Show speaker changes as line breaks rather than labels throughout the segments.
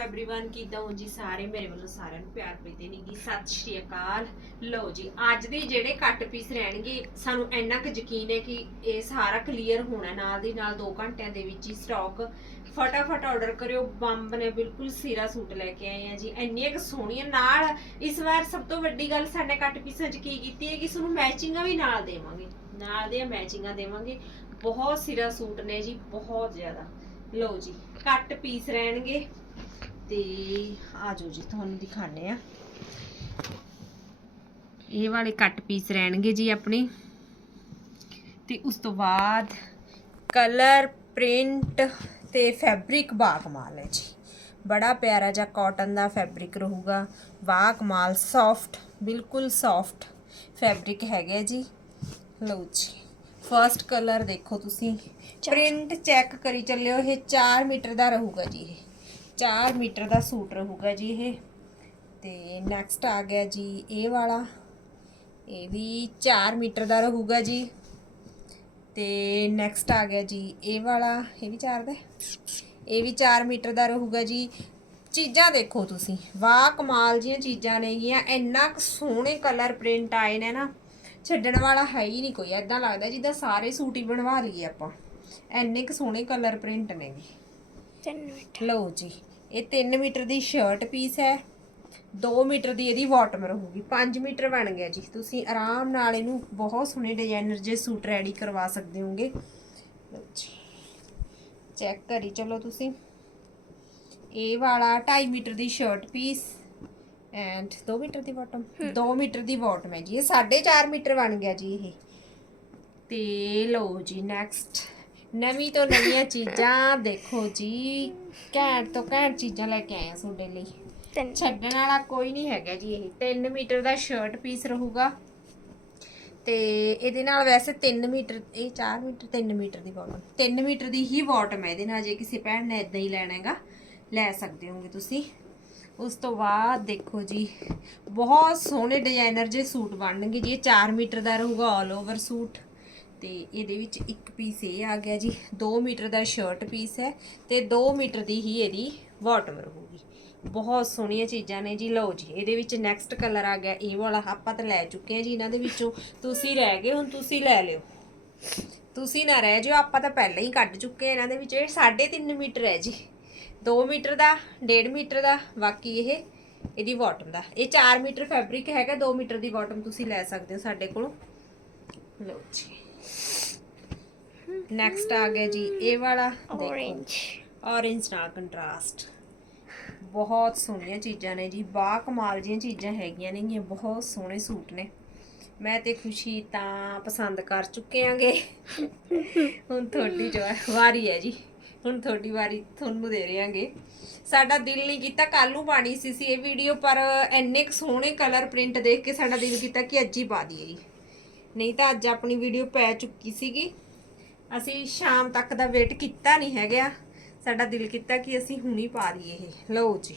Everyone ਕਿਦਾਂ ਹੋ ਜੀ ਸਾਰੇ ਮੇਰੇ ਵੱਲੋਂ ਸਾਰਿਆਂ ਨੂੰ ਪਿਆਰ ਭਰੀ ਨਿੱਗੀ ਸਤਿ ਸ਼੍ਰੀ ਅਕਾਲ ਲਓ ਜੀ ਅੱਜ ਦੇ ਜਿਹੜੇ ਕੱਟ ਪੀਸ ਰਹਿਣਗੇ ਸਾਨੂੰ ਇੰਨਾ ਕੁ ਯਕੀਨ ਹੈ ਕਿ ਇਹ ਸਾਰਾ ਕਲੀਅਰ ਹੋਣਾ ਨਾਲ ਦੀ ਨਾਲ 2 ਘੰਟਿਆਂ ਦੇ ਵਿੱਚ ਹੀ ਸਟਾਕ ਫਟਾਫਟ ਆਰਡਰ ਕਰਿਓ ਬੰਬ ਨੇ ਬਿਲਕੁਲ ਸਿਰਾ ਸੂਟ ਲੈ ਕੇ ਆਏ ਆ ਜੀ ਇੰਨੀਆਂ ਕੁ ਸੋਹਣੀਆਂ ਨਾਲ ਇਸ ਵਾਰ ਸਭ ਤੋਂ ਵੱਡੀ ਗੱਲ ਸਾਡੇ ਕੱਟ ਪੀਸਾਂ 'ਚ ਕੀ ਕੀਤੀ ਹੈ ਕਿ ਤੁਹਾਨੂੰ ਮੈਚਿੰਗਾਂ ਵੀ ਨਾਲ ਦੇਵਾਂਗੇ ਨਾਲ ਦੀਆਂ ਮੈਚਿੰਗਾਂ ਦੇਵਾਂਗੇ ਬਹੁਤ ਸਿਰਾ ਸੂਟ ਨੇ ਜੀ ਬਹੁਤ ਜ਼ਿਆਦਾ ਲਓ ਜੀ ਕੱਟ ਪੀਸ ਰਹਿਣਗੇ ਤੇ ਆਜੋ ਜੀ ਤੁਹਾਨੂੰ ਦਿਖਾਣੇ ਆ ਇਹ ਵਾਲੇ ਕੱਟ ਪੀਸ ਰਹਿਣਗੇ ਜੀ ਆਪਣੇ। ਤੇ ਉਸ ਤੋਂ ਬਾਅਦ ਕਲਰ ਪ੍ਰਿੰਟ ਤੇ ਫੈਬਰਿਕ ਬਾਕਮਾਲ ਹੈ ਜੀ। ਬੜਾ ਪਿਆਰਾ ਜਿਹਾ ਕਾਟਨ ਦਾ ਫੈਬਰਿਕ ਰਹੂਗਾ। ਬਾਕਮਾਲ ਸੌਫਟ ਬਿਲਕੁਲ ਸੌਫਟ ਫੈਬਰਿਕ ਹੈਗਾ ਜੀ। ਲਓ ਜੀ ਫਰਸਟ ਕਲਰ ਦੇਖੋ ਤੁਸੀਂ। ਪ੍ਰਿੰਟ ਚੈੱਕ ਕਰੀ ਚੱਲਿਓ ਇਹ 4 ਮੀਟਰ ਦਾ ਰਹੂਗਾ ਜੀ ਇਹ। 4 ਮੀਟਰ ਦਾ ਸੂਟ ਰਹੂਗਾ ਜੀ ਇਹ। ਤੇ ਨੈਕਸਟ ਆ ਗਿਆ ਜੀ ਇਹ ਵਾਲਾ। ਇਹ ਵੀ 4 ਮੀਟਰ ਦਾ ਰਹੂਗਾ ਜੀ। ਤੇ ਨੈਕਸਟ ਆ ਗਿਆ ਜੀ ਇਹ ਵਾਲਾ। ਇਹ ਵੀ 4 ਦਾ। ਇਹ ਵੀ 4 ਮੀਟਰ ਦਾ ਰਹੂਗਾ ਜੀ। ਚੀਜ਼ਾਂ ਦੇਖੋ ਤੁਸੀਂ। ਵਾਹ ਕਮਾਲ ਜੀਆਂ ਚੀਜ਼ਾਂ ਨੇਗੀਆਂ ਇੰਨਾ ਕੁ ਸੋਹਣੇ ਕਲਰ ਪ੍ਰਿੰਟ ਆਏ ਨੇ ਨਾ। ਛੱਡਣ ਵਾਲਾ ਹੈ ਹੀ ਨਹੀਂ ਕੋਈ। ਐਦਾਂ ਲੱਗਦਾ ਜਿੱਦਾਂ ਸਾਰੇ ਸੂਟ ਹੀ ਬਣਵਾ ਲਈਏ ਆਪਾਂ। ਇੰਨੇ ਕੁ ਸੋਹਣੇ ਕਲਰ ਪ੍ਰਿੰਟ ਨੇਗੇ
3 ਮਿੰਟ
ਲਓ ਜੀ। ਇਹ 3 ਮੀਟਰ ਦੀ ਸ਼ਰਟ ਪੀਸ ਹੈ। 2 ਮੀਟਰ ਦੀ ਇਹਦੀ ਬਾਟਮ ਰਹੂਗੀ 5 ਮੀਟਰ ਬਣ ਗਿਆ ਜੀ। ਤੁਸੀਂ ਆਰਾਮ ਨਾਲ ਇਹਨੂੰ ਬਹੁਤ ਸੋਹਣੇ ਡਿਜ਼ਾਈਨਰ ਜੇ ਸੂਟ ਰੈਡੀ ਕਰਵਾ ਸਕਦੇ ਹੋਗੇ ਚੈੱਕ ਕਰੀ ਚਲੋ ਤੁਸੀਂ। ਇਹ ਵਾਲਾ 2.5 ਮੀਟਰ ਦੀ ਸ਼ਰਟ ਪੀਸ ਐਂਡ 2 ਮੀਟਰ ਦੀ ਬਾਟਮ 2 ਮੀਟਰ ਦੀ ਬਾਟਮ ਹੈ ਜੀ। ਇਹ 4.5 ਮੀਟਰ ਬਣ ਗਿਆ ਜੀ ਇਹ। ਤੇ ਲਓ ਜੀ ਨੈਕਸਟ ਨਵੀਂ ਤੋਂ ਨਵੀਆਂ ਚੀਜ਼ਾਂ ਦੇਖੋ ਜੀ। ਘੈਂਟ ਤੋਂ ਘੈਂਟ ਚੀਜ਼ਾਂ ਲੈ ਕੇ ਆਏ ਆ ਤੁਹਾਡੇ ਲਈ।
3
ਛੱਡਣ ਵਾਲਾ ਕੋਈ ਨਹੀਂ ਹੈਗਾ ਜੀ ਇਹ। 3 ਮੀਟਰ ਦਾ ਸ਼ਰਟ ਪੀਸ ਰਹੂਗਾ। ਤੇ ਇਹਦੇ ਨਾਲ ਵੈਸੇ 3 ਮੀਟਰ ਇਹ 4 ਮੀਟਰ 3 ਮੀਟਰ ਦੀ ਬਾਟਮ 3 ਮੀਟਰ ਦੀ ਹੀ ਬਾਟਮ ਹੈ ਇਹਦੇ ਨਾਲ। ਜੇ ਕਿਸੇ ਭੈਣ ਨੇ ਇਦਾਂ ਹੀ ਲੈਣਾ ਹੈਗਾ ਲੈ ਸਕਦੇ ਹੋਗੇ ਤੁਸੀਂ। ਉਸ ਤੋਂ ਬਾਅਦ ਦੇਖੋ ਜੀ ਬਹੁਤ ਸੋਹਣੇ ਡਿਜ਼ਾਈਨਰ ਜੇ ਸੂਟ ਬਣਨਗੇ ਜੀ। ਇਹ 4 ਮੀਟਰ ਦਾ ਰਹੂਗਾ ਆਲ ਓਵਰ ਸੂਟ। ਤੇ ਇਹਦੇ ਵਿੱਚ ਇੱਕ ਪੀਸ ਇਹ ਆ ਗਿਆ ਜੀ 2 ਮੀਟਰ ਦਾ ਸ਼ਰਟ ਪੀਸ ਹੈ ਤੇ 2 ਮੀਟਰ ਦੀ ਹੀ ਇਹਦੀ ਬਾਟਮ ਰਹੂਗੀ। ਬਹੁਤ ਸੋਹਣੀਆਂ ਚੀਜ਼ਾਂ ਨੇ ਜੀ, ਲਓ ਜੀ, ਇਹਦੇ ਵਿੱਚ ਨੈਕਸਟ ਕਲਰ ਆ ਗਿਆ, ਇਹ ਵਾਲਾ ਆਪਾਂ ਤਾਂ ਲੈ ਚੁੱਕੇ ਹਾਂ ਜੀ ਇਹਨਾਂ ਦੇ ਵਿੱਚੋਂ। ਤੁਸੀਂ ਰਹਿ ਗਏ, ਹੁਣ ਤੁਸੀਂ ਲੈ ਲਿਓ। ਤੁਸੀਂ ਨਾ ਰਹਿ ਜਿਓ, ਆਪਾਂ ਤਾਂ ਪਹਿਲਾਂ ਹੀ ਕੱਢ ਚੁੱਕੇ ਹਾਂ ਇਹਨਾਂ ਦੇ ਵਿੱਚ, ਇਹ 3.5 ਮੀਟਰ ਹੈ ਜੀ। 2 ਮੀਟਰ ਦਾ 1.5 ਮੀਟਰ ਦਾ, ਬਾਕੀ ਇਹ ਇਹਦੀ ਬਾਟਮ ਦਾ। ਇਹ 4 ਮੀਟਰ ਫੈਬਰਿਕ ਹੈਗਾ 2 ਮੀਟਰ ਦੀ ਬਾਟਮ ਤੁਸੀਂ ਲੈ ਸਕਦੇ ਹੋ ਸਾਡੇ ਕੋਲੋਂ। ਲਓ ਜੀ। ਨੈਕਸਟ ਆ ਗਿਆ ਜੀ ਇਹ ਵਾਲਾ
orange
ਔਰੇਂਜ ਨਾਲ ਕੰਟਰਾਸਟ ਬਹੁਤ ਸੋਹਣੀਆਂ ਚੀਜ਼ਾਂ ਨੇ ਜੀ ਬਾ ਕਮਾਲ ਦੀਆਂ ਚੀਜ਼ਾਂ ਹੈਗੀਆਂ ਨੇਗੀਆਂ ਬਹੁਤ ਸੋਹਣੇ ਸੂਟ ਨੇ। ਮੈਂ ਤੇ ਖੁਸ਼ੀ ਤਾਂ ਪਸੰਦ ਕਰ ਚੁੱਕੇ ਆਂਗੇ। ਹੁਣ ਤੁਹਾਡੀ ਜੋ ਵਾਰੀ ਹੈ ਜੀ। ਹੁਣ ਤੁਹਾਡੀ ਵਾਰੀ ਤੁਹਾਨੂੰ ਦੇ ਰਹੇਾਂਗੇ ਸਾਡਾ ਦਿਲ ਨਹੀਂ ਕੀਤਾ ਕੱਲ ਨੂੰ ਪਾਣੀ ਸੀ ਸੀ ਇਹ ਵੀਡੀਓ ਪਰ ਇੰਨੇ ਕੁ ਸੋਹਣੇ ਕਲਰ ਪ੍ਰਿੰਟ ਦੇਖ ਕੇ ਸਾਡਾ ਦਿਲ ਕੀਤਾ ਕਿ ਅੱਜ ਹੀ ਪਾ ਦਈਏ ਜੀ। ਨਹੀਂ ਤਾਂ ਅੱਜ ਆਪਣੀ ਵੀਡੀਓ ਪੈ ਚੁੱਕੀ ਸੀਗੀ। ਅਸੀਂ ਸ਼ਾਮ ਤੱਕ ਦਾ ਵੇਟ ਕੀਤਾ ਨਹੀਂ ਹੈਗਾ। ਸਾਡਾ ਦਿਲ ਕੀਤਾ ਕਿ ਅਸੀਂ ਹੁਣੀ ਪਾ ਦਈਏ ਇਹ। ਲਓ ਜੀ।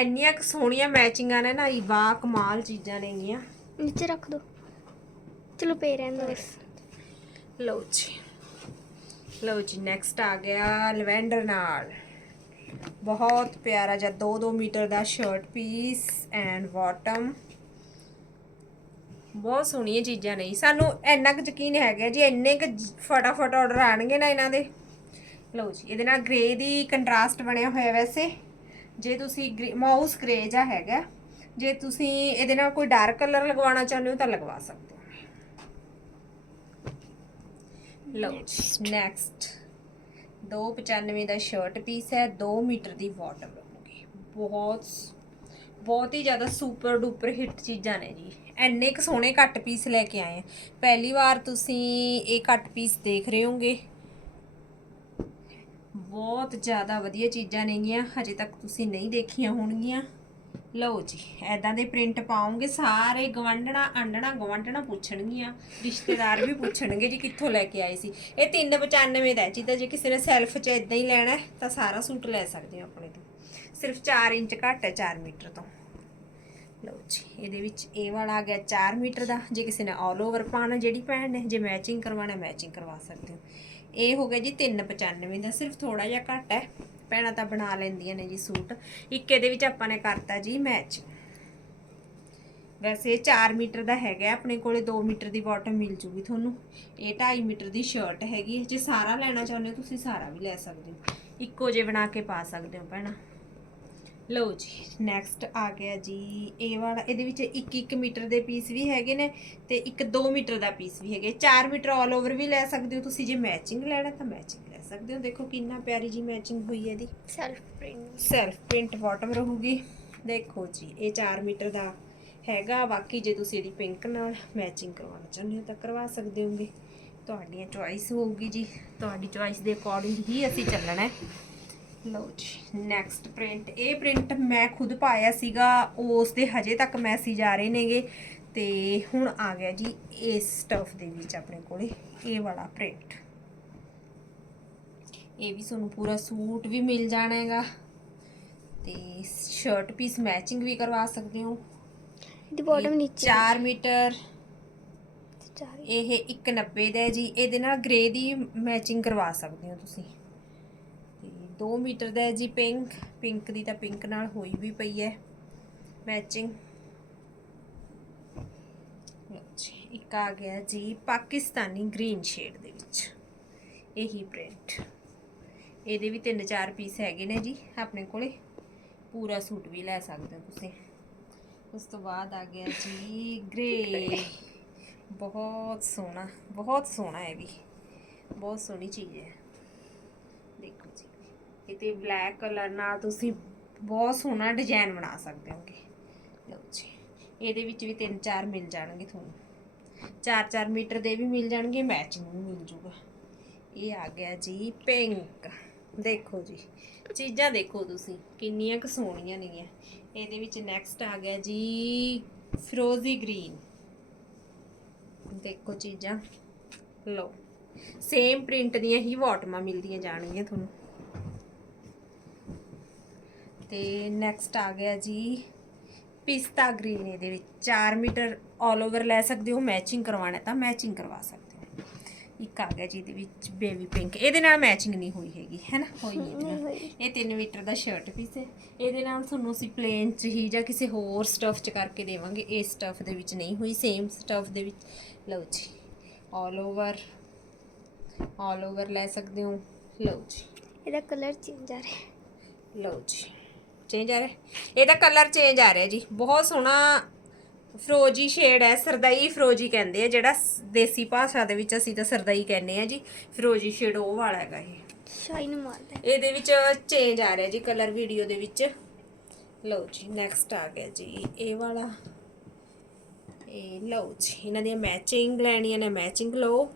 ਇੰਨੀਆਂ ਕੁ ਸੋਹਣੀਆਂ ਮੈਚਿੰਗਾਂ ਨੇ ਨਾ ਇਹ ਬਾ ਕਮਾਲ ਚੀਜ਼ਾਂ ਨੇਗੀਆਂ
ਨੀਚੇ ਰੱਖ ਦੋ। ਚਲੋ ਪੇ ਰਹਿਣ ਦੋ ਇਸ
ਲਓ ਜੀ। ਲਓ ਜੀ ਨੈਕਸਟ ਆ ਗਿਆ ਲਵੈਂਡਰ ਨਾਲ। ਬਹੁਤ ਪਿਆਰਾ ਜਿਹਾ 2-2 ਮੀਟਰ ਦਾ ਸ਼ਰਟ ਪੀਸ ਐਂਡ ਬਾਟਮ ਬਹੁਤ ਸੋਹਣੀਆਂ ਚੀਜ਼ਾਂ ਨੇ ਜੀ। ਸਾਨੂੰ ਇੰਨਾ ਕੁ ਯਕੀਨ ਹੈਗਾ ਜੀ, ਇੰਨੇ ਕੁ ਜ- ਫਟਾਫਟ ਆਰਡਰ ਆਣਗੇ ਨਾ ਇਹਨਾਂ ਦੇ। ਲਓ ਜੀ, ਇਹਦੇ ਨਾਲ ਗ੍ਰੇ ਦੀ ਕੰਟਰਾਸਟ ਬਣਿਆ ਹੋਇਆ ਵੈਸੇ। ਜੇ ਤੁਸੀਂ ਮਾਊਸ ਗ੍ਰੇ ਜਿਹਾ ਹੈਗਾ, ਜੇ ਤੁਸੀਂ ਇਹਦੇ ਨਾਲ ਕੋਈ ਡਾਰਕ ਕਲਰ ਲਗਵਾਉਣਾ ਚਾਹੁੰਦੇ ਹੋ ਤਾਂ ਲਗਵਾ ਸਕਦੇ ਹੋ। ਲਓ ਜੀ ਨੈਕਸਟ 295 ਦਾ ਸ਼ਰਟ ਪੀਸ ਹੈ 2 ਮੀਟਰ ਦੀ ਬਾਟਮ ਰਹੂਗੀ ਬਹੁਤ ਬਹੁਤ ਹੀ ਜ਼ਿਆਦਾ ਸੁਪਰ ਡੂਪਰ ਹਿੱਟ ਚੀਜ਼ਾਂ ਨੇ ਜੀ। ਐਨੇ ਕੁ ਸੋਹਣੇ ਕੱਟ ਪੀਸ ਲੈ ਕੇ ਆਏ ਆ। ਪਹਿਲੀ ਵਾਰ ਤੁਸੀਂ ਇਹ ਕੱਟ ਪੀਸ ਦੇਖ ਰਹੇ ਹੋਗੇ ਬਹੁਤ ਜ਼ਿਆਦਾ ਵਧੀਆ ਚੀਜ਼ਾਂ ਨੇਗੀਆਂ, ਹਜੇ ਤੱਕ ਤੁਸੀਂ ਨਹੀਂ ਦੇਖੀਆਂ ਹੋਣਗੀਆਂ। ਲਓ ਜੀ ਐਦਾਂ ਦੇ ਪ੍ਰਿੰਟ ਪਾਉਂਗੇ ਸਾਰੇ ਗਵੰਡਣਾ ਆਂਡਣਾ ਗਵੰਡਣਾ ਪੁੱਛਣਗੀਆਂ, ਰਿਸ਼ਤੇਦਾਰ ਵੀ ਪੁੱਛਣਗੇ ਜੀ ਕਿੱਥੋਂ ਲੈ ਕੇ ਆਏ ਸੀ। ਇਹ 395 ਦਾ ਹੈ ਜਿੱਦਾਂ ਜੇ ਕਿਸੇ ਨੇ ਸੈਲਫ 'ਚ ਇਦਾਂ ਹੀ ਲੈਣਾ ਤਾਂ ਸਾਰਾ ਸੂਟ ਲੈ ਸਕਦੇ ਹੋ ਆਪਣੇ ਤੋਂ। ਸਿਰਫ 4 ਇੰਚ ਘੱਟ ਹੈ 4 ਮੀਟਰ ਤੋਂ। ਲਓ ਜੀ, ਇਹਦੇ ਵਿੱਚ ਇਹ ਵਾਲਾ ਆ ਗਿਆ 4 ਮੀਟਰ ਦਾ। ਜੇ ਕਿਸੇ ਨੇ ਆਲ ਓਵਰ ਪਾਣਾ ਜਿਹੜੀ ਭੈਣ ਨੇ, ਜੇ ਮੈਚਿੰਗ ਕਰਵਾਣਾ ਮੈਚਿੰਗ ਕਰਵਾ ਸਕਦੇ ਹੋ। ਇਹ ਹੋ ਗਿਆ ਜੀ 395 ਦਾ, ਸਿਰਫ ਥੋੜਾ ਜਿਹਾ ਘੱਟ ਹੈ। ਭੈਣਾਂ ਤਾਂ ਬਣਾ ਲੈਂਦੀਆਂ ਨੇ ਜੀ ਸੂਟ। ਇੱਕ ਇਹਦੇ ਵਿੱਚ ਆਪਾਂ ਨੇ ਕਰਤਾ ਜੀ ਮੈਚ ਵੈਸੇ ਇਹ 4 ਮੀਟਰ ਦਾ ਹੈਗਾ ਆਪਣੇ ਕੋਲੇ 2 ਮੀਟਰ ਦੀ ਬਾਟਮ ਮਿਲ ਜੂਗੀ ਤੁਹਾਨੂੰ। ਇਹ 2.5 ਮੀਟਰ ਦੀ ਸ਼ਰਟ ਹੈਗੀ ਜੇ ਸਾਰਾ ਲੈਣਾ ਚਾਹੁੰਦੇ ਹੋ, ਤੁਸੀਂ ਸਾਰਾ ਵੀ ਲੈ ਸਕਦੇ ਹੋ। ਇੱਕੋ ਜੇ ਬਣਾ ਕੇ ਪਾ ਸਕਦੇ ਹੋ ਭੈਣਾ। ਲਓ ਜੀ ਨੈਕਸਟ ਆ ਗਿਆ ਜੀ ਇਹ ਵਾਲਾ ਇਹਦੇ ਵਿੱਚ 1-1 ਮੀਟਰ ਦੇ ਪੀਸ ਵੀ ਹੈਗੇ ਨੇ ਤੇ ਇੱਕ 2 ਮੀਟਰ ਦਾ ਪੀਸ ਵੀ ਹੈਗੇ। 4 ਮੀਟਰ ਆਲ ਓਵਰ ਵੀ ਲੈ ਸਕਦੇ ਹੋ ਤੁਸੀਂ ਜੇ ਮੈਚਿੰਗ ਲੈਣਾ ਤਾਂ ਮੈਚਿੰਗ ਲੈ ਸਕਦੇ ਹੋ। ਦੇਖੋ ਕਿੰਨਾ ਪਿਆਰੀ ਜੀ ਮੈਚਿੰਗ ਹੋਈ ਹੈ ਇਹਦੀ।
Self print
self print bottom ਰਹੂਗੀ। ਦੇਖੋ ਜੀ ਇਹ 4 ਮੀਟਰ ਦਾ ਹੈਗਾ। ਬਾਕੀ ਜੇ ਤੁਸੀਂ ਇਹਦੀ ਪਿੰਕ ਨਾਲ ਮੈਚਿੰਗ ਕਰਵਾਉਣਾ ਚਾਹੁੰਦੇ ਹੋ ਤਾਂ ਕਰਵਾ ਸਕਦੇ ਹੋਗੇ। ਤੁਹਾਡੀਆਂ ਚੁਆਇਸ ਹੋਊਗੀ ਜੀ। ਤੁਹਾਡੀ ਚੁਆਇਸ ਦੇ ਅਕੋਰਡਿੰਗ ਹੀ ਅਸੀਂ ਚੱਲਣਾ ਹੈ। ਲਓ ਜੀ ਨੈਕਸਟ ਪ੍ਰਿੰਟ ਇਹ ਪ੍ਰਿੰਟ ਮੈਂ ਖੁਦ ਪਾਇਆ ਸੀਗਾ ਉਸ ਦੇ ਹਜੇ ਤੱਕ ਮੈਸੇਜ ਆ ਰਹੇ ਨੇਗੇ ਤੇ ਹੁਣ ਆ ਗਿਆ ਜੀ ਇਸ ਸਟਫ ਦੇ ਵਿੱਚ ਆਪਣੇ ਕੋਲੇ ਇਹ ਵਾਲਾ ਪ੍ਰਿੰਟ ਇਹ ਵੀ ਤੁਹਾਨੂੰ ਪੂਰਾ ਸੂਟ ਵੀ ਮਿਲ ਜਾਣਾ ਹੈਗਾ ਤੇ ਸ਼ਰਟ ਪੀਸ ਮੈਚਿੰਗ ਵੀ ਕਰਵਾ ਸਕਦੇ ਹੋ।
ਦੀ ਬਾਟਮ ਨੀਚੇ।
4 ਮੀਟਰ। ਇਹ 190 ਦਾ ਹੈ ਜੀ ਇਹਦੇ ਨਾਲ ਗ੍ਰੇ ਦੀ ਮੈਚਿੰਗ ਕਰਵਾ ਸਕਦੇ ਹੋ ਤੁਸੀਂ। 2 ਮੀਟਰ ਦਾ ਹੈ ਜੀ ਪਿੰਕ ਪਿੰਕ ਦੀ ਤਾਂ ਪਿੰਕ ਨਾਲ ਹੋਈ ਵੀ ਪਈ ਹੈ ਮੈਚਿੰਗ ਇੱਕ ਆ ਗਿਆ ਜੀ ਪਾਕਿਸਤਾਨੀ ਗ੍ਰੀਨ ਸ਼ੇਡ ਦੇ ਵਿੱਚ। ਇਹੀ ਪ੍ਰਿੰਟ ਇਹਦੇ ਵੀ ਤਿੰਨ ਚਾਰ ਪੀਸ ਹੈਗੇ ਨੇ ਜੀ, ਆਪਣੇ ਕੋਲੇ। ਪੂਰਾ ਸੂਟ ਵੀ ਲੈ ਸਕਦੇ ਹੋ ਤੁਸੀਂ। ਉਸ ਤੋਂ ਬਾਅਦ ਆ ਗਿਆ ਜੀ ਗ੍ਰੇ ਬਹੁਤ ਸੋਹਣਾ ਬਹੁਤ ਸੋਹਣਾ ਹੈ ਵੀ। ਬਹੁਤ ਸੋਹਣੀ ਚੀਜ਼ ਹੈ। ਦੇਖੋ ਜੀ। ਇਹ ਤੇ ਬਲੈਕ ਕਲਰ ਨਾਲ ਤੁਸੀਂ ਬਹੁਤ ਸੋਹਣਾ ਡਿਜ਼ਾਈਨ ਬਣਾ ਸਕਦੇ ਹੋਗੇ। ਲਓ ਜੀ, ਇਹਦੇ ਵਿੱਚ ਵੀ ਤਿੰਨ ਚਾਰ ਮਿਲ ਜਾਣਗੇ ਤੁਹਾਨੂੰ। 4-4 ਮੀਟਰ ਦੇ ਵੀ ਮਿਲ ਜਾਣਗੇ ਮੈਚਿੰਗ ਵੀ ਮਿਲ ਜੂਗਾ। ਇਹ ਆ ਗਿਆ ਜੀ ਪਿੰਕ ਦੇਖੋ ਜੀ, ਚੀਜ਼ਾਂ ਦੇਖੋ ਤੁਸੀਂ, ਕਿੰਨੀਆਂ ਕੁ ਸੋਹਣੀਆਂ ਨੇਗੀਆਂ। ਇਹਦੇ ਵਿੱਚ ਨੈਕਸਟ ਆ ਗਿਆ ਜੀ ਫਿਰੋਜ਼ੀ ਗ੍ਰੀਨ ਦੇਖੋ ਚੀਜ਼ਾਂ। ਲਓ ਸੇਮ ਪ੍ਰਿੰਟ ਦੀਆਂ ਹੀ ਬਾਟਮਾਂ ਮਿਲਦੀਆਂ ਜਾਣਗੀਆਂ ਤੁਹਾਨੂੰ। ਤੇ ਨੈਕਸਟ ਆ ਗਿਆ ਜੀ ਪਿਸਤਾ ਗ੍ਰੀਨ ਇਹਦੇ ਵਿੱਚ। 4 ਮੀਟਰ ਆਲ ਓਵਰ ਲੈ ਸਕਦੇ ਹੋ ਮੈਚਿੰਗ ਕਰਵਾਉਣਾ ਤਾਂ ਮੈਚਿੰਗ ਕਰਵਾ ਸਕਦੇ ਹੋ। ਇੱਕ ਆ ਗਿਆ ਜੀ ਇਹਦੇ ਵਿੱਚ ਬੇਬੀ ਪਿੰਕ ਇਹਦੇ ਨਾਲ ਮੈਚਿੰਗ ਨਹੀਂ ਹੋਈ ਹੈਗੀ ਹੈ ਨਾ? ਹੋਈ ਨਹੀਂ ਇਹਦੇ ਨਾਲ। ਇਹ 3 ਮੀਟਰ ਦਾ ਸ਼ਰਟ ਪੀਸ ਹੈ। ਇਹਦੇ ਨਾਲ ਤੁਹਾਨੂੰ ਅਸੀਂ ਪਲੇਨ ਚ ਹੀ ਜਾਂ ਕਿਸੇ ਹੋਰ ਸਟਫ ਚ ਕਰਕੇ ਦੇਵਾਂਗੇ। ਇਸ ਸਟਫ ਦੇ ਵਿੱਚ ਨਹੀਂ ਹੋਈ ਸੇਮ ਸਟਫ ਦੇ ਵਿੱਚ। ਲਓ ਜੀ ਆਲ ਓਵਰ ਆਲ ਓਵਰ ਲੈ ਸਕਦੇ ਹੋ। ਲਓ ਜੀ।
ਇਹਦਾ ਕਲਰ ਚੇਂਜ ਆ ਰਿਹਾ।
ਲਓ ਜੀ। ਚੇਂਜ ਆ ਰਿਹਾ। ਇਹਦਾ ਕਲਰ ਚੇਂਜ ਆ ਰਿਹਾ ਜੀ। ਬਹੁਤ ਸੋਹਣਾ ਫਰੋਜੀ ਸ਼ੇਡ ਹੈ ਸਰਦਾਈ ਫਰੋਜੀ ਕਹਿੰਦੇ ਆ ਜਿਹੜਾ ਦੇਸੀ ਭਾਸ਼ਾ ਦੇ ਵਿੱਚ ਅਸੀਂ ਤਾਂ ਸਰਦਾਈ ਕਹਿੰਦੇ ਆ ਜੀ। ਫਰੋਜੀ ਸ਼ੇਡ ਉਹ ਵਾਲਾ ਹੈਗਾ ਇਹ।
ਸ਼ਾਈਨ ਮਾਰਦਾ।
ਇਹਦੇ ਵਿੱਚ ਚੇਂਜ ਆ ਰਿਹਾ ਜੀ ਕਲਰ ਵੀਡੀਓ ਦੇ ਵਿੱਚ। ਲਓ ਜੀ ਨੈਕਸਟ ਆ ਗਿਆ ਜੀ। ਇਹ ਵਾਲਾ। ਇਹ ਲਓ ਜੀ ਇਹਨਾਂ ਦੀਆਂ ਮੈਚਿੰਗ ਲੈਣੀਆਂ ਨੇ ਮੈਚਿੰਗ ਲਓ।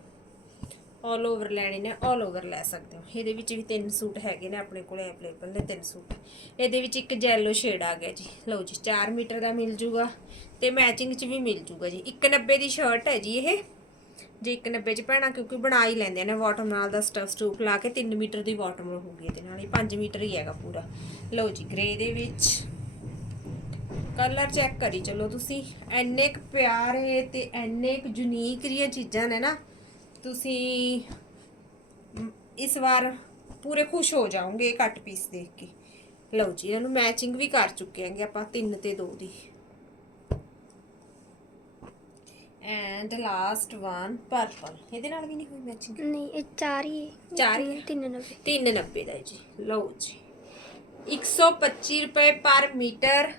ਆਲ ਓਵਰ ਲੈਣੇ ਨੇ ਆਲ ਓਵਰ ਲੈ ਸਕਦੇ ਹੋ। ਇਹਦੇ ਵਿੱਚ ਵੀ ਤਿੰਨ ਸੂਟ ਹੈਗੇ ਨੇ ਆਪਣੇ ਕੋਲੇ ਅਵੇਲੇਬਲ ਨੇ ਤਿੰਨ ਸੂਟ। ਇਹਦੇ ਵਿੱਚ ਇੱਕ ਜੈਲੋ ਸ਼ੇਡ ਆ ਗਿਆ ਜੀ। ਲਓ ਜੀ 4 ਮੀਟਰ ਦਾ ਮਿਲ ਜੂਗਾ ਤੇ ਮੈਚਿੰਗ 'ਚ ਵੀ ਮਿਲ ਜੂਗਾ ਜੀ। 190 ਦੀ ਸ਼ਰਟ ਹੈ ਜੀ ਇਹ। ਜੇ 190 ਚ ਪੈਣਾ ਕਿਉਂਕਿ ਬਣਾ ਹੀ ਲੈਂਦੇ ਨੇ ਬਾਟਮ ਨਾਲ ਦਾ ਸਟਫ ਸਟੂਪ ਲਾ ਕੇ 3 ਮੀਟਰ ਦੀ ਬਾਟਮ ਰਹੂਗੀ ਇਹਦੇ ਨਾਲ। ਹੀ 5 ਮੀਟਰ ਹੀ ਹੈਗਾ ਪੂਰਾ। ਲਓ ਜੀ ਗ੍ਰੇ ਦੇ ਵਿੱਚ ਕਲਰ ਚੈੱਕ ਕਰੀ। ਚਲੋ ਤੁਸੀਂ ਐਨੇ ਕੁ ਪਿਆਰੇ ਤੇ ਐਨੇ ਕੁ ਯੂਨੀਕ ਜਿਹੀਆਂ ਚੀਜ਼ਾਂ ਨੇ ਨਾ ਤੁਸੀਂ ਇਸ ਵਾਰ ਪੂਰੇ ਖੁਸ਼ ਹੋ ਜਾਓਗੇ ਇਹ ਕੱਟ ਪੀਸ ਦੇਖ ਕੇ। ਲਓ ਜੀ ਇਹਨਾਂ ਨੂੰ ਮੈਚਿੰਗ ਵੀ ਕਰ ਚੁੱਕੇ ਆਂਗੇ ਆਪਾਂ 3 ਤੇ 2 ਦੀ। ਐਂਡ ਲਾਸਟ ਵਨ ਪਰਪਲ ਇਹਦੇ ਨਾਲ ਵੀ ਨਹੀਂ ਹੋਈ ਮੈਚਿੰਗ
ਨਹੀਂ ਇਹ ਚਾਰ ਹੀ
ਚਾਰ ਹੀ ਹੈ?
ਤਿੰਨ ਨਵੇਂ
390 ਦਾ ਜੀ। ਲਓ ਜੀ। 125 ਰੁਪਏ ਪਰ ਮੀਟਰ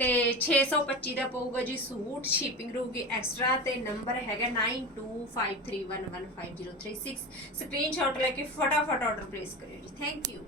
ਤੇ 625 ਦਾ ਪਊਗਾ ਜੀ ਸੂਟ ਸ਼ਿਪਿੰਗ ਰਹੂਗੀ ਐਕਸਟਰਾ ਤੇ ਨੰਬਰ ਹੈਗਾ 9253115036 ਸਕਰੀਨਸ਼ਾਟ ਲੈ ਕੇ ਫਟਾਫਟ ਆਰਡਰ ਪਲੇਸ ਕਰਿਓ ਜੀ। Thank you